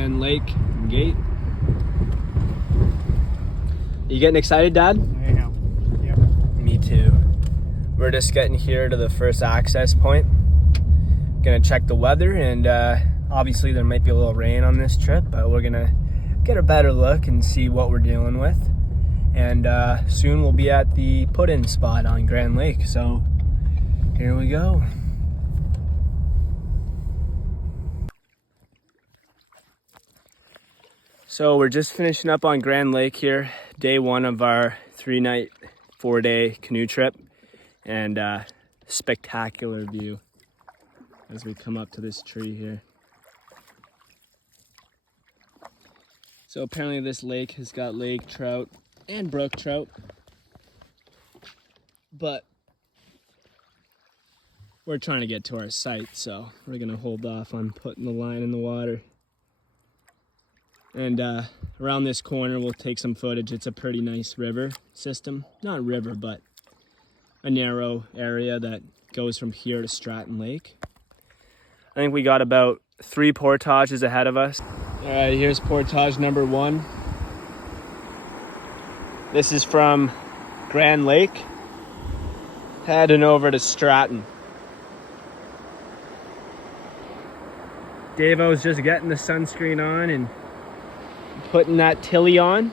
Grand Lake gate. You getting excited, Dad? I am. Yep. Me too. We're just getting here to the first access point. Gonna check the weather, and obviously there might be a little rain on this trip, but we're gonna get a better look and see what we're dealing with. And soon we'll be at the put-in spot on Grand Lake, so here we go. So we're just finishing up on Grand Lake here, day one of our 3-night, 4-day canoe trip, and spectacular view as we come up to this tree here. So apparently this lake has got lake trout and brook trout, but we're trying to get to our site, so we're gonna hold off on putting the line in the water. And around this corner we'll take some footage. It's a pretty nice river system. Not river, but a narrow area that goes from here to Stratton Lake. I think we got about 3 portages ahead of us. All right, here's portage number 1. This is from Grand Lake, heading over to Stratton. Davo's just getting the sunscreen on and putting that tilly on.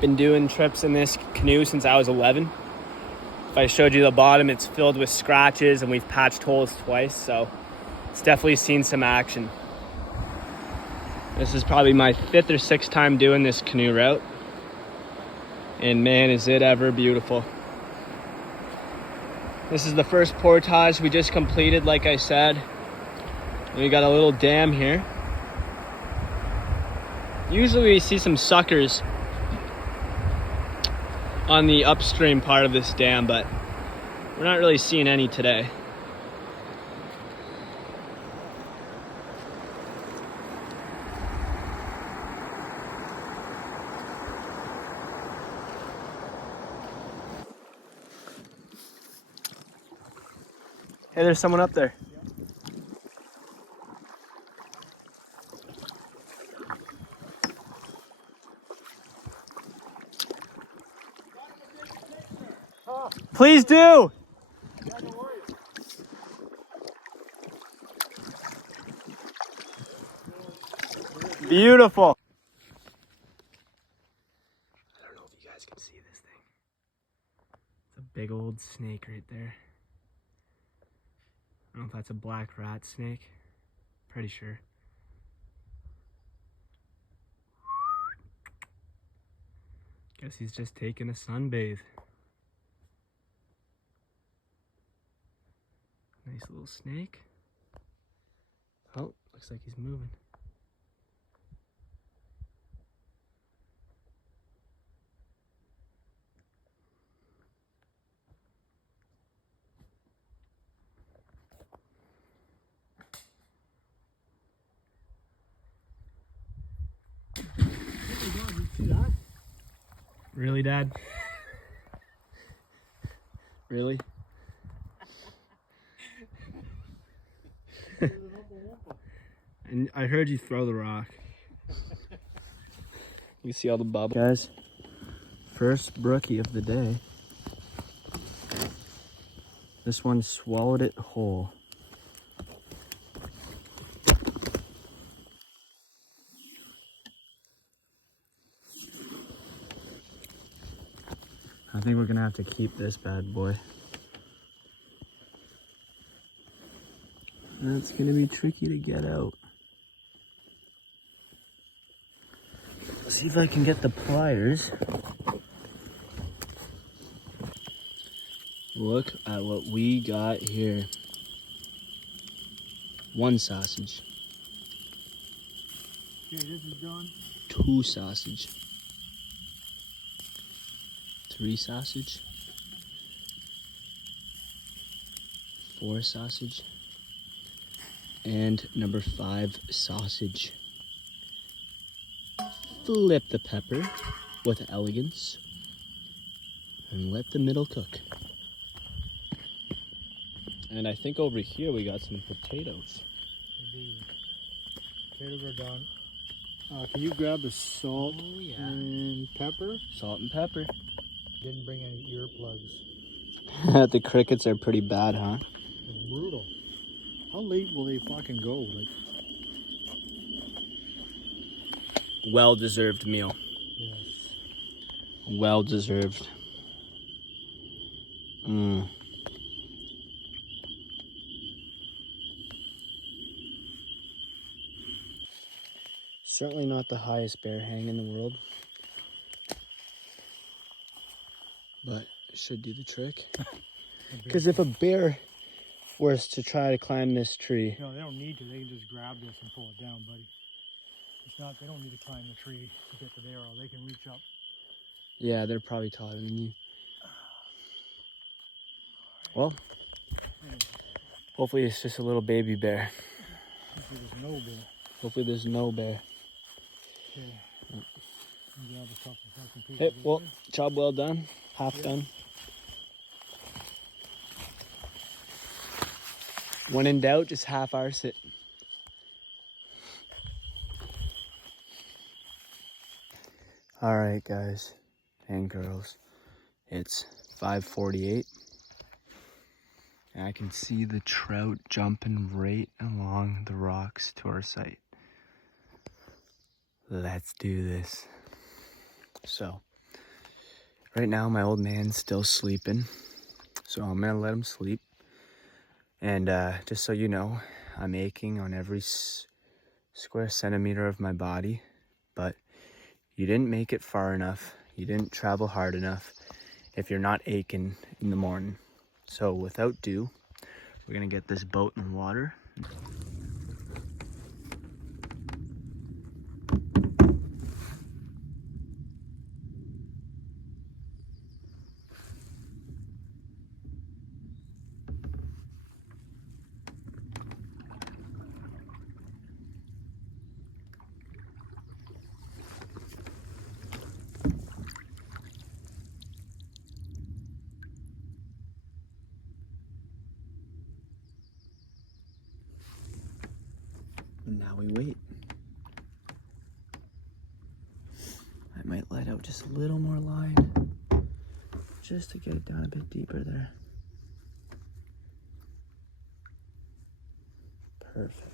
Been doing trips in this canoe since I was 11. If I showed you the bottom, it's filled with scratches and we've patched holes twice, so it's definitely seen some action. This is probably my 5th or 6th time doing this canoe route, and man, is it ever beautiful. This is the first portage we just completed, like I said. We got a little dam here. Usually we see some suckers on the upstream part of this dam, but we're not really seeing any today. Hey, there's someone up there. Please do. Beautiful. I don't know if you guys can see this thing. It's a big old snake right there. I don't know if that's a black rat snake. Pretty sure. Guess he's just taking a sunbathe. Nice little snake. Oh, looks like he's moving. Really, Dad? Really? And I heard you throw the rock. You see all the bubbles. Guys, first brookie of the day. This one swallowed it whole. I think we're gonna have to keep this bad boy. That's gonna be tricky to get out. Let's see if I can get the pliers. Look at what we got here. 1 sausage. Okay, this is done. 2 sausage. 3 sausage. 4 sausage. And number 5 sausage. Flip the pepper with elegance and let the middle cook. And I think over here we got some potatoes. Indeed. Potatoes are done. Can you grab the salt and pepper? Salt and pepper. Didn't bring any earplugs. The crickets are pretty bad, huh? It's brutal. How late will they fucking go? Like, Well-deserved meal. yes. Well-deserved. Certainly not the highest bear hang in the world, but it should do the trick. Because if a bear was to try to climb this tree, No, they don't need to. They can just grab this and pull it down, buddy. It's not. They don't need to climb the tree to get to the arrow. They can reach up. yeah, they're probably taller than you. Well, hopefully it's just a little baby bear. Hopefully there's no bear. Hopefully there's no bear. Okay. Grab a couple fucking pieces. Hey, well, job well done. Half done. When in doubt, just half arse it. All right, guys and girls. It's 5:48. And I can see the trout jumping right along the rocks to our site. Let's do this. So, right now my old man's still sleeping. So I'm gonna let him sleep. And just so you know, I'm aching on every square centimeter of my body. But you didn't make it far enough. You didn't travel hard enough if you're not aching in the morning. So without ado, we're gonna get this boat in the water. And now we wait. I might let out just a little more line, just to get it down a bit deeper there. Perfect.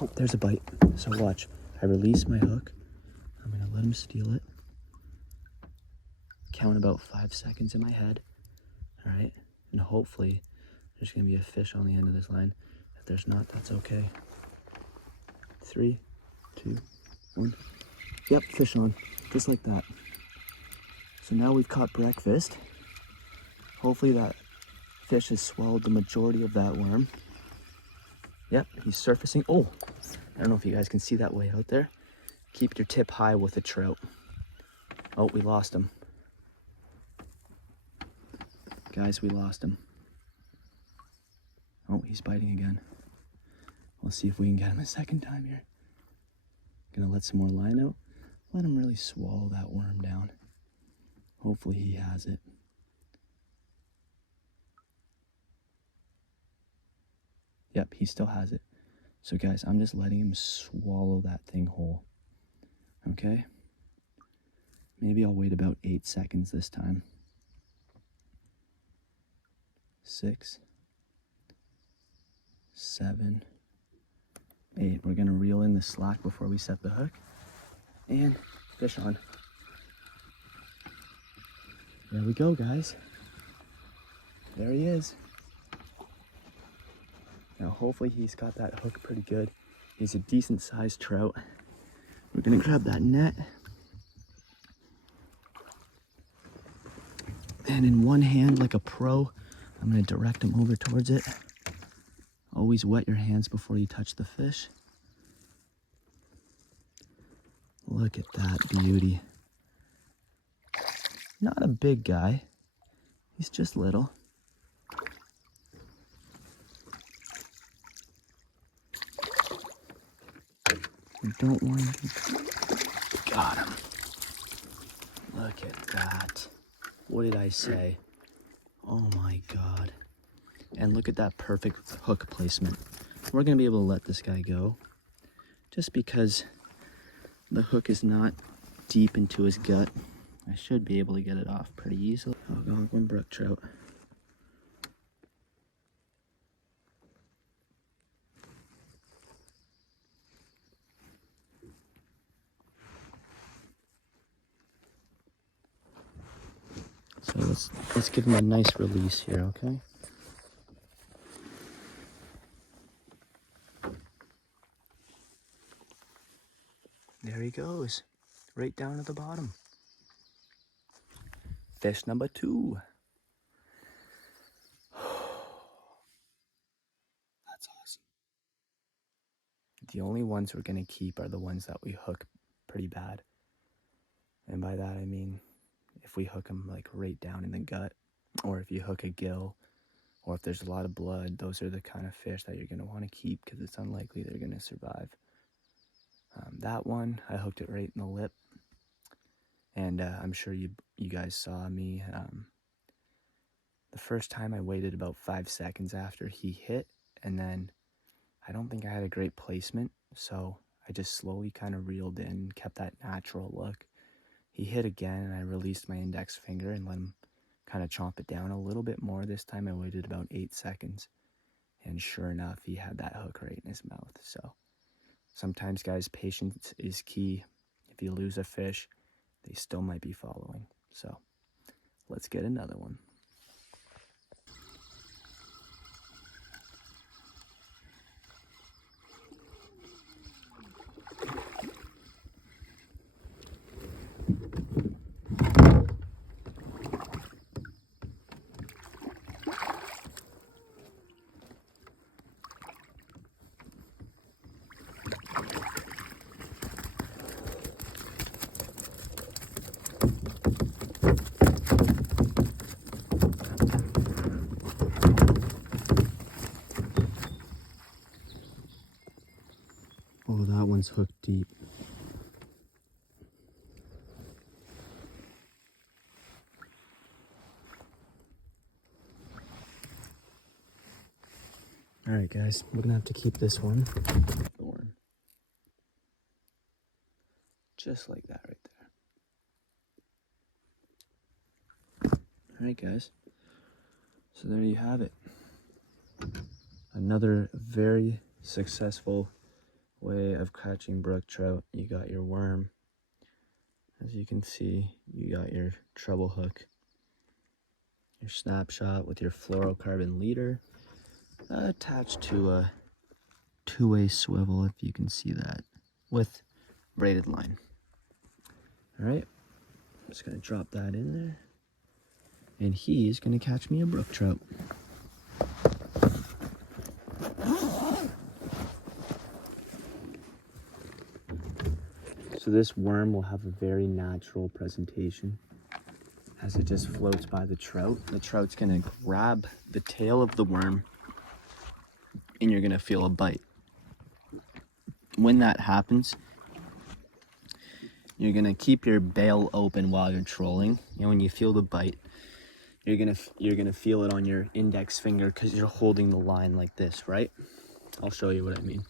Oh, there's a bite. So watch. I release my hook. I'm gonna let him steal it. Count about 5 seconds in my head. All right, and hopefully there's gonna be a fish on the end of this line. If there's not, that's okay. 3, 2, 1. Yep, fish on, just like that. So now we've caught breakfast. Hopefully that fish has swallowed the majority of that worm. Yep, he's surfacing. Oh, I don't know if you guys can see that way out there. Keep your tip high with a trout. Oh, we lost him. Guys, we lost him. Oh, he's biting again. We'll see if we can get him a second time here. Gonna let some more line out. Let him really swallow that worm down. Hopefully he has it. Yep, he still has it. So guys, I'm just letting him swallow that thing whole. Okay? Maybe I'll wait about 8 seconds this time. 6, 7, 8. We're gonna reel in the slack before we set the hook. And fish on. There we go, guys. There he is. Now hopefully he's got that hook pretty good. He's a decent sized trout. We're gonna grab that net. And in one hand, like a pro, I'm gonna direct him over towards it. Always wet your hands before you touch the fish. Look at that beauty. Not a big guy. He's just little. I don't want to... Got him. Look at that. What did I say? Oh my God. And look at that perfect hook placement. We're gonna be able to let this guy go just because the hook is not deep into his gut. I should be able to get it off pretty easily. Algonquin brook trout. So let's give him a nice release here, okay? There he goes, right down at the bottom. Fish number 2. That's awesome. The only ones we're gonna keep are the ones that we hook pretty bad. And by that I mean, if we hook them like right down in the gut, or if you hook a gill, or if there's a lot of blood, those are the kind of fish that you're gonna wanna keep because it's unlikely they're gonna survive. That one, I hooked it right in the lip. And I'm sure you guys saw me. The first time I waited about 5 seconds after he hit, and then I don't think I had a great placement, so I just slowly kind of reeled in, kept that natural look. He hit again, and I released my index finger and let him kind of chomp it down a little bit more. This time I waited about 8 seconds, and sure enough, he had that hook right in his mouth. So sometimes, guys, patience is key. If you lose a fish, they still might be following. So let's get another one. Oh, that one's hooked deep. All right, guys, we're gonna have to keep this one. Thorn. Just like that right there. All right, guys. So there you have it. Another very successful way of catching brook trout. You got your worm. As you can see, you got your treble hook, your snapshot with your fluorocarbon leader attached to a 2-way swivel, if you can see that, with braided line. All right, I'm just gonna drop that in there, and he is gonna catch me a brook trout. So this worm will have a very natural presentation as it just floats by the trout. The trout's gonna grab the tail of the worm and you're gonna feel a bite. When that happens, you're gonna keep your bail open while you're trolling, and when you feel the bite, you're gonna feel it on your index finger because you're holding the line like this, right? I'll show you what I mean.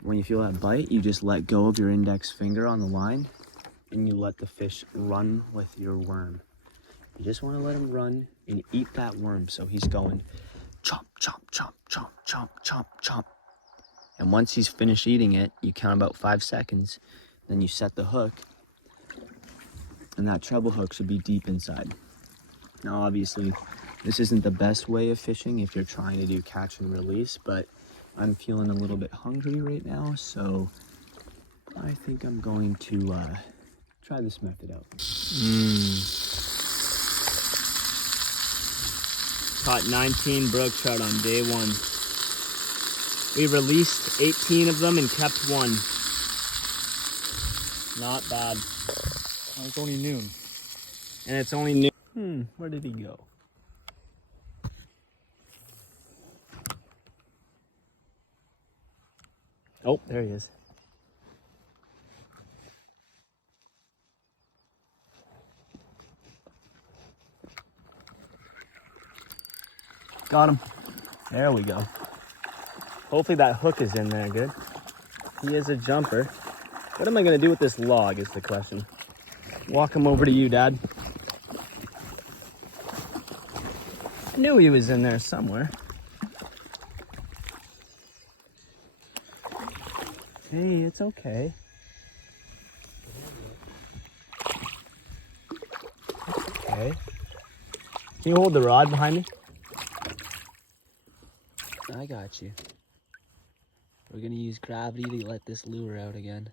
When you feel that bite, you just let go of your index finger on the line and you let the fish run with your worm. You just want to let him run and eat that worm. So he's going chomp, chomp, chomp, chomp, chomp, chomp, chomp. And once he's finished eating it, you count about 5 seconds, then you set the hook, and that treble hook should be deep inside. Now, obviously, this isn't the best way of fishing if you're trying to do catch and release, but I'm feeling a little bit hungry right now, so I think I'm going to try this method out. Caught 19 brook trout on day 1. We released 18 of them and kept 1. Not bad. It's only noon. And it's only new. Where did he go? Oh, there he is. Got him. There we go. Hopefully that hook is in there good. He is a jumper. What am I gonna do with this log is the question. Walk him over to you, Dad. I knew he was in there somewhere. Hey, it's okay. Okay. Can you hold the rod behind me? I got you. We're gonna use gravity to let this lure out again.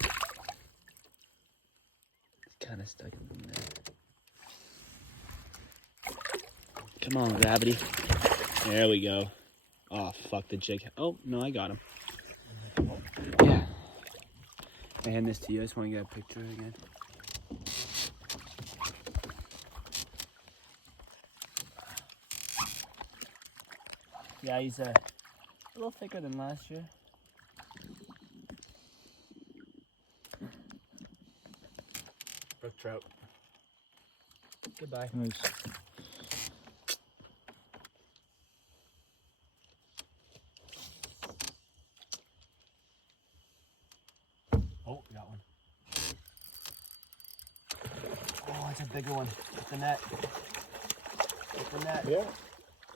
It's kind of stuck in there. Come on, gravity. There we go. Oh, fuck the jig. Oh, no, I got him. Yeah. I hand this to you. I just want to get a picture again. Yeah, he's a little thicker than last year. Brook trout. Goodbye. Nice. Oh, we got one. Oh, it's a bigger one. Hit the net. Hit the net. Yeah.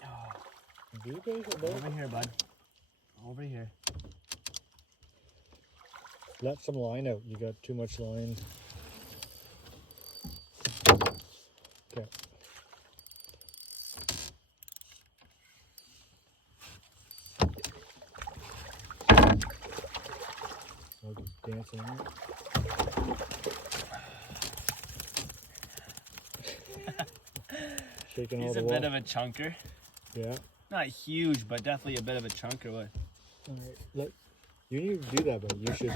Oh. Do you guys are both? Over here, bud. Over here. Let some line out. You got too much line. Okay. I'll just dance around. Shaking all He's the a wall. bit of a chunker. Yeah. Not huge, but definitely a bit of a chunker. What? All right. Look, you need to do that, but you should.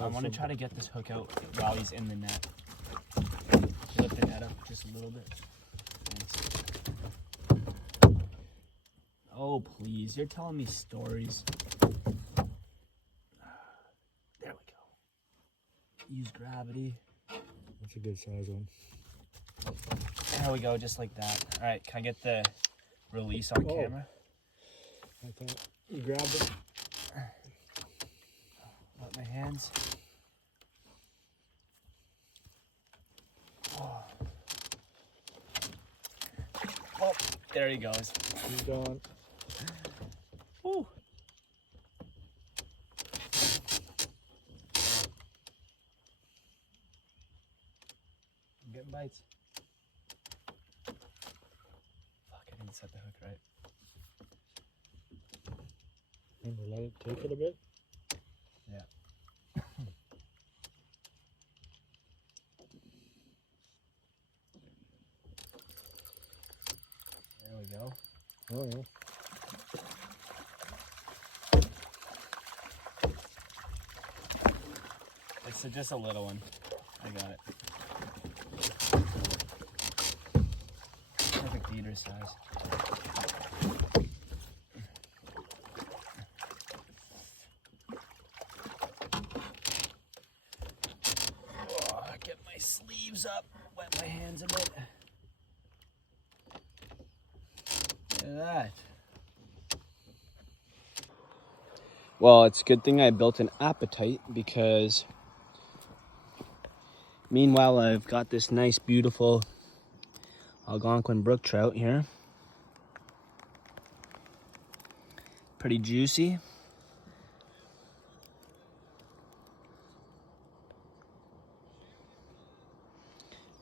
I want to try to get this hook out while he's in the net. Lift the net up just a little bit. Thanks. Oh, please. You're telling me stories. There we go. Use gravity. That's a good size one. There we go, just like that. All right, can I get the release on camera? I thought you grabbed it. Let my hands. Oh, there he goes. He's gone. Woo. I'm getting bites. Fuck, I didn't set the hook right. Remember, let it take it a bit. Yeah. There we go. Oh yeah. It's just a little one. I got it. Perfect eater size. Oh, get my sleeves up. Wet my hands a bit. Look at that. Well, it's a good thing I built an appetite because meanwhile I've got this nice, beautiful Algonquin brook trout here. Pretty juicy.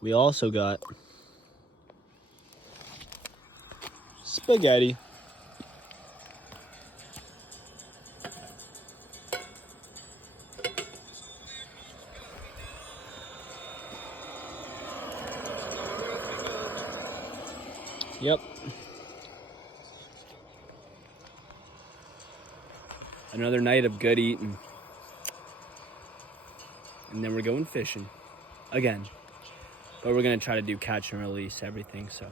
We also got spaghetti. Yep. Another night of good eating. And then we're going fishing. again. But we're gonna try to do catch and release everything, so.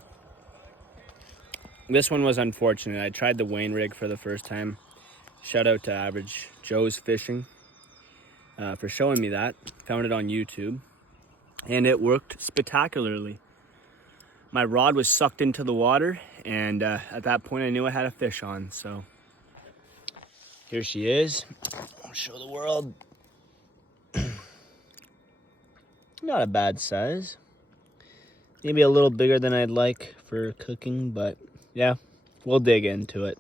This one was unfortunate. I tried the Wayne rig for the first time. Shout out to Average Joe's Fishing for showing me that. Found it on YouTube, and it worked spectacularly. My rod was sucked into the water, and at that point I knew I had a fish on, so. Here she is. I'll show the world. Not a bad size. Maybe a little bigger than I'd like for cooking, but yeah, we'll dig into it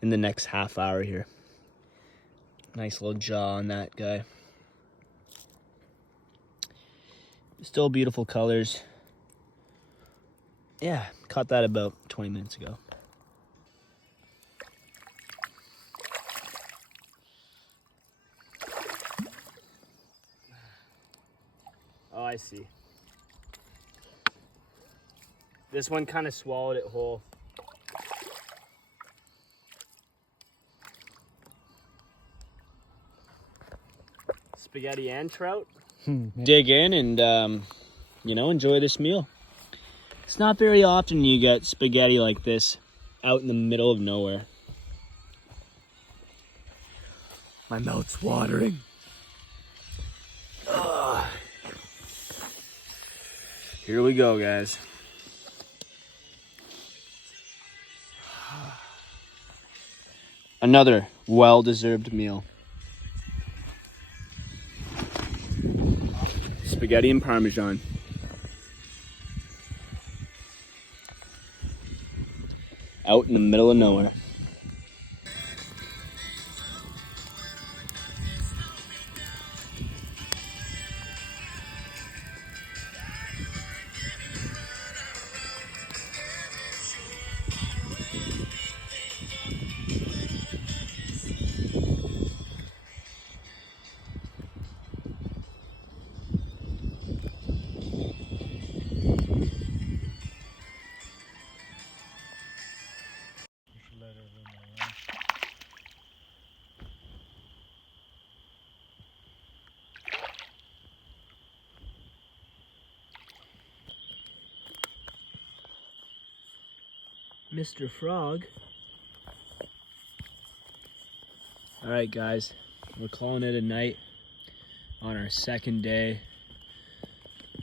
in the next half hour here. Nice little jaw on that guy. Still beautiful colors. Yeah, caught that about 20 minutes ago. Oh, I see. This one kind of swallowed it whole. Spaghetti and trout. Dig in and, you know, enjoy this meal. It's not very often you get spaghetti like this out in the middle of nowhere. My mouth's watering. Ugh. Here we go, guys. Another well-deserved meal. Spaghetti and Parmesan. Out in the middle of nowhere. Mr. Frog. All right, guys, we're calling it a night on our second day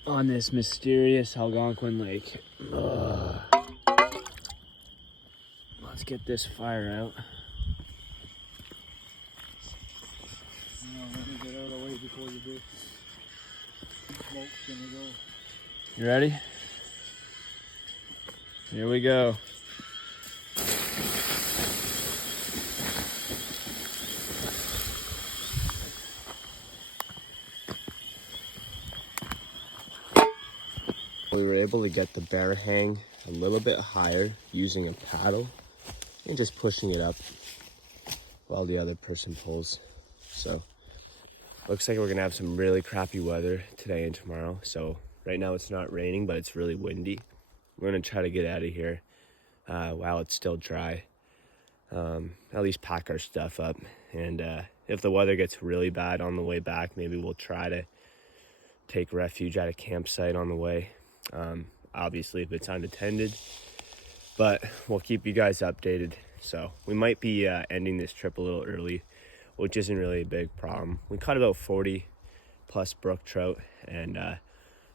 on this mysterious Algonquin lake. Ugh. Let's get this fire out. Let me get out of the way before you do. Smoke's gonna go. You ready? Here we go. We were able to get the bear hang a little bit higher using a paddle and just pushing it up while the other person pulls. So looks like we're gonna have some really crappy weather today and tomorrow. So right now it's not raining, but it's really windy. We're gonna try to get out of here while it's still dry. At least pack our stuff up, and if the weather gets really bad on the way back, maybe we'll try to take refuge at a campsite on the way. Obviously if it's unattended, but we'll keep you guys updated. So we might be ending this trip a little early, which isn't really a big problem. We caught about 40 plus brook trout, and it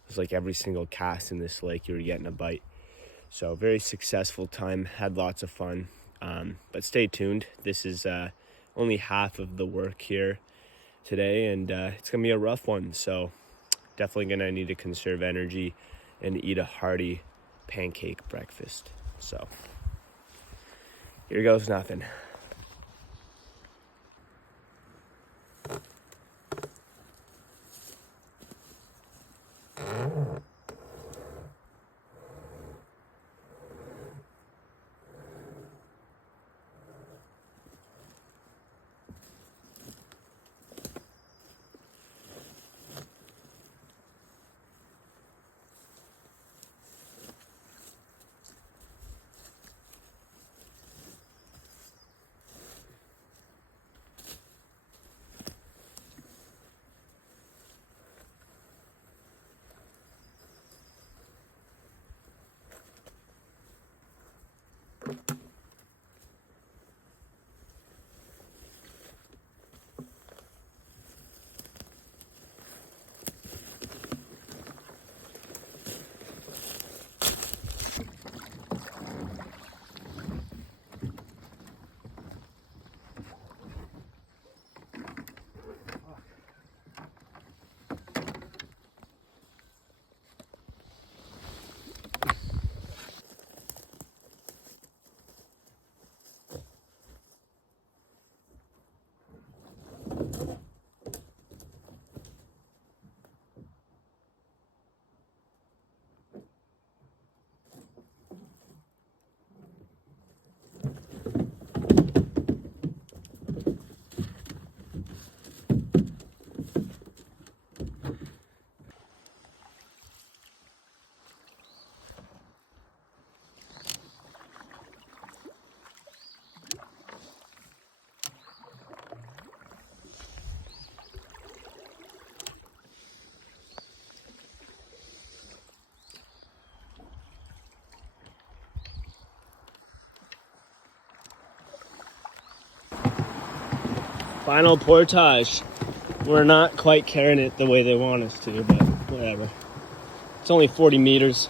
was like every single cast in this lake you were getting a bite. So very successful time, had lots of fun. But stay tuned. This is only half of the work here today, and it's gonna be a rough one. So definitely gonna need to conserve energy and eat a hearty pancake breakfast. So here goes nothing. Final portage. We're not quite carrying it the way they want us to, but whatever. It's only 40 meters.